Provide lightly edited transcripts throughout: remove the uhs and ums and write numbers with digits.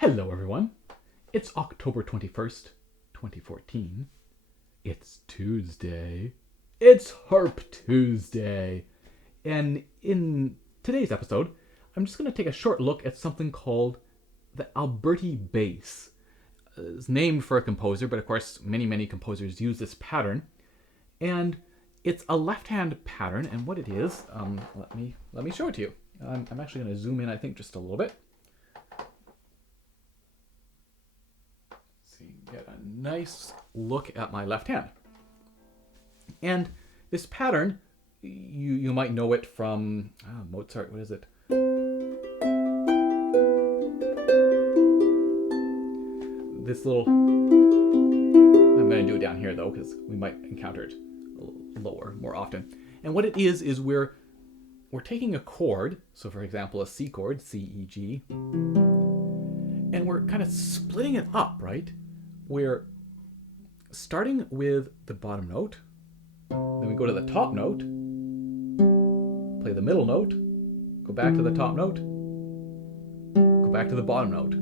Hello, everyone. It's October 21st, 2014. It's Tuesday. It's Harp Tuesday. And in today's episode, I'm just going to take a short look at something called the Alberti Bass. It's named for a composer, but of course, many composers use this pattern. And it's a left-hand pattern, and what it is, let me show it to you. I'm actually going to zoom in, I think, just a little bit. Get a nice look at my left hand. And this pattern, you might know it from Mozart. What is it? This little... I'm going to do it down here, though, because we might encounter it lower more often. And what it is we're taking a chord, so for example, a C chord, C, E, G, and we're kind of splitting it up, right? We're starting with the bottom note, then we go to the top note, play the middle note, go back to the top note, go back to the bottom note.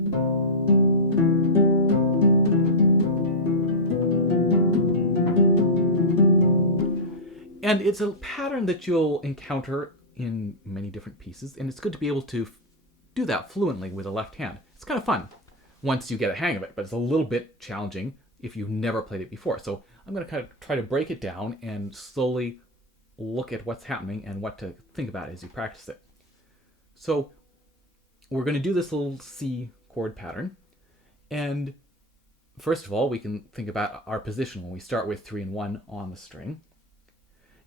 And it's a pattern that you'll encounter in many different pieces, and it's good to be able to do that fluently with a left hand. It's kind of fun once you get a hang of it, but it's a little bit challenging if you've never played it before. So I'm going to kind of try to break it down and slowly look at what's happening and what to think about as you practice it. So we're going to do this little C chord pattern. And first of all, we can think about our position when we start with 3 and 1 on the string.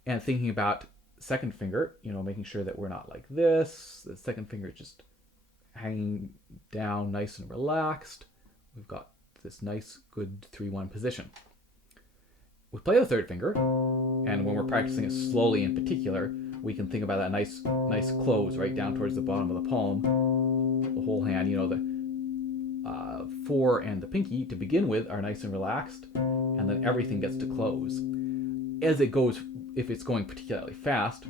And thinking about second finger, making sure that we're not like this. The second finger is just hanging down nice and relaxed. We've got this nice, good 3-1 position. We play the third finger, and when we're practicing it slowly in particular, we can think about that nice close right down towards the bottom of the palm. The whole hand, the 4 and the pinky to begin with are nice and relaxed, and then everything gets to close. As it goes, if it's going particularly fast,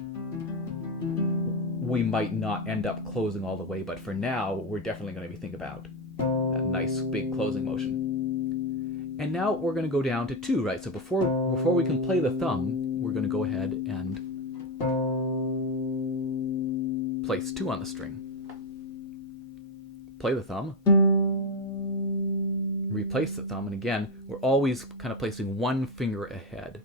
we might not end up closing all the way, but for now, we're definitely going to be thinking about that nice big closing motion. And now we're going to go down to 2, right? So before we can play the thumb, we're going to go ahead and place 2 on the string. Play the thumb, replace the thumb, and again, we're always kind of placing 1 finger ahead.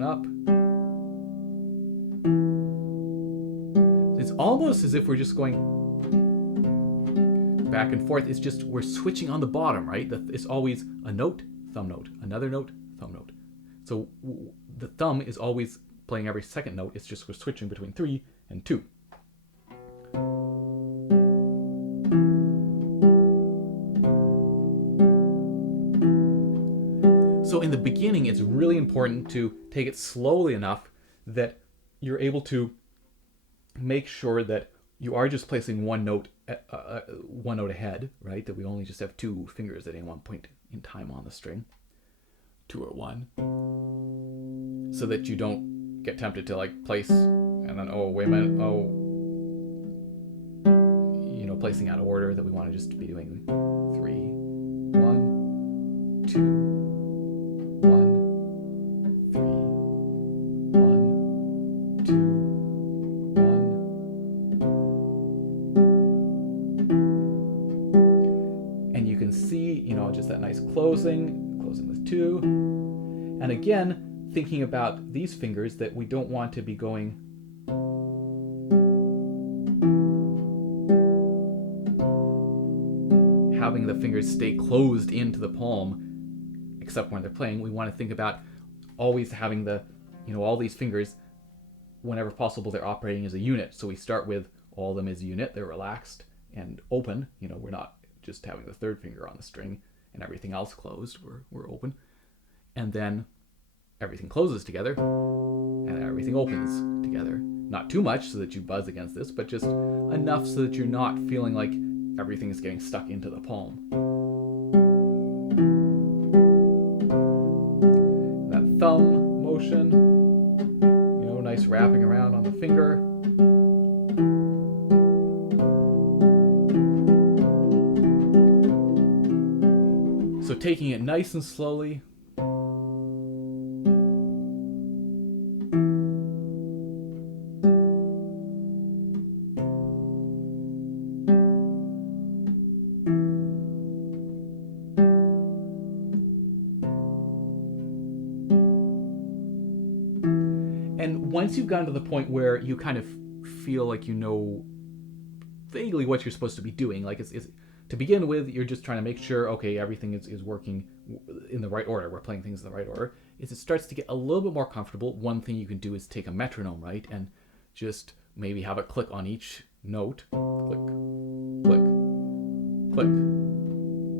Up. It's almost as if we're just going back and forth. It's just we're switching on the bottom, right? It's always a note, thumb note, another note, thumb note. So the thumb is always playing every second note. It's just we're switching between 3 and 2. So in the beginning, it's really important to take it slowly enough that you're able to make sure that you are just placing one note ahead, right? That we only just have 2 fingers at any one point in time on the string, 2 or 1, so that you don't get tempted to place and then wait a minute, placing out of order, that we want to just be doing 3, 1, 2. 1, 2, 1. And you can see, just that nice closing with 2. And again, thinking about these fingers, that we don't want to be going having the fingers stay closed into the palm, except when they're playing. We want to think about always having all these fingers, whenever possible, they're operating as a unit. So we start with all of them as a unit. They're relaxed and open. We're not just having the third finger on the string and everything else closed. We're open. And then everything closes together and everything opens together. Not too much so that you buzz against this, but just enough so that you're not feeling like everything is getting stuck into the palm. That thumb motion, nice wrapping around on the finger. So taking it nice and slowly. And once you've gotten to the point where you kind of feel like you know vaguely what you're supposed to be doing, like it's to begin with, you're just trying to make sure, okay, everything is working in the right order. We're playing things in the right order. As it starts to get a little bit more comfortable, one thing you can do is take a metronome, right? And just maybe have it click on each note. Click, click, click,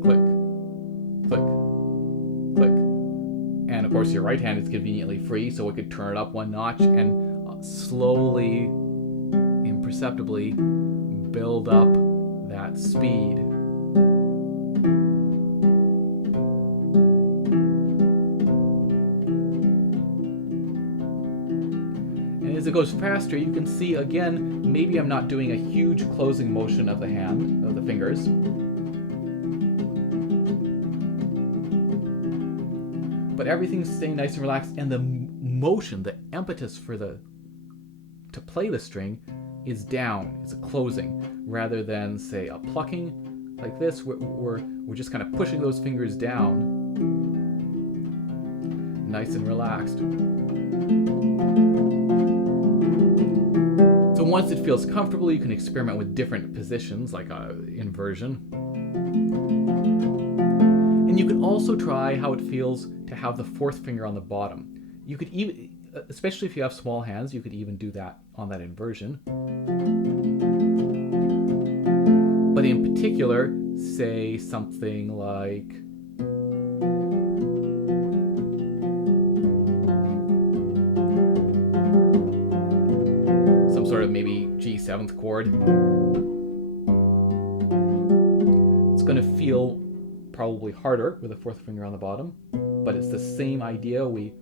click, click, click. And of course, your right hand is conveniently free, so it could turn it up one notch and slowly, imperceptibly build up that speed. And as it goes faster, you can see again, maybe I'm not doing a huge closing motion of the hand, of the fingers. But everything's staying nice and relaxed, and the motion, the impetus to play the string is down. It's a closing rather than, say, a plucking like this. We're just kind of pushing those fingers down, nice and relaxed. So once it feels comfortable, you can experiment with different positions, like inversion. And you can also try how it feels to have the fourth finger on the bottom. You could even, especially if you have small hands, you could even do that on that inversion. But in particular, say something like some sort of maybe G7th chord. It's going to feel probably harder with a fourth finger on the bottom, but it's the same idea. We,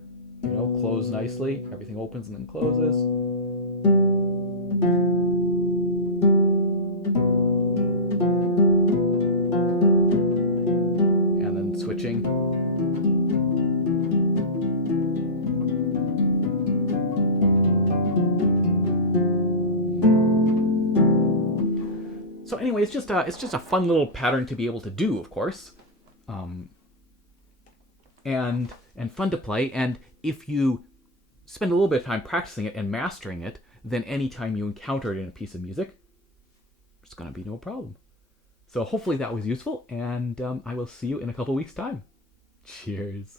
close nicely, everything opens and then closes. And then switching. So anyway, it's just a fun little pattern to be able to do, of course. And fun to play. And if you spend a little bit of time practicing it and mastering it, then anytime you encounter it in a piece of music, it's going to be no problem. So hopefully that was useful, and I will see you in a couple weeks' time. Cheers.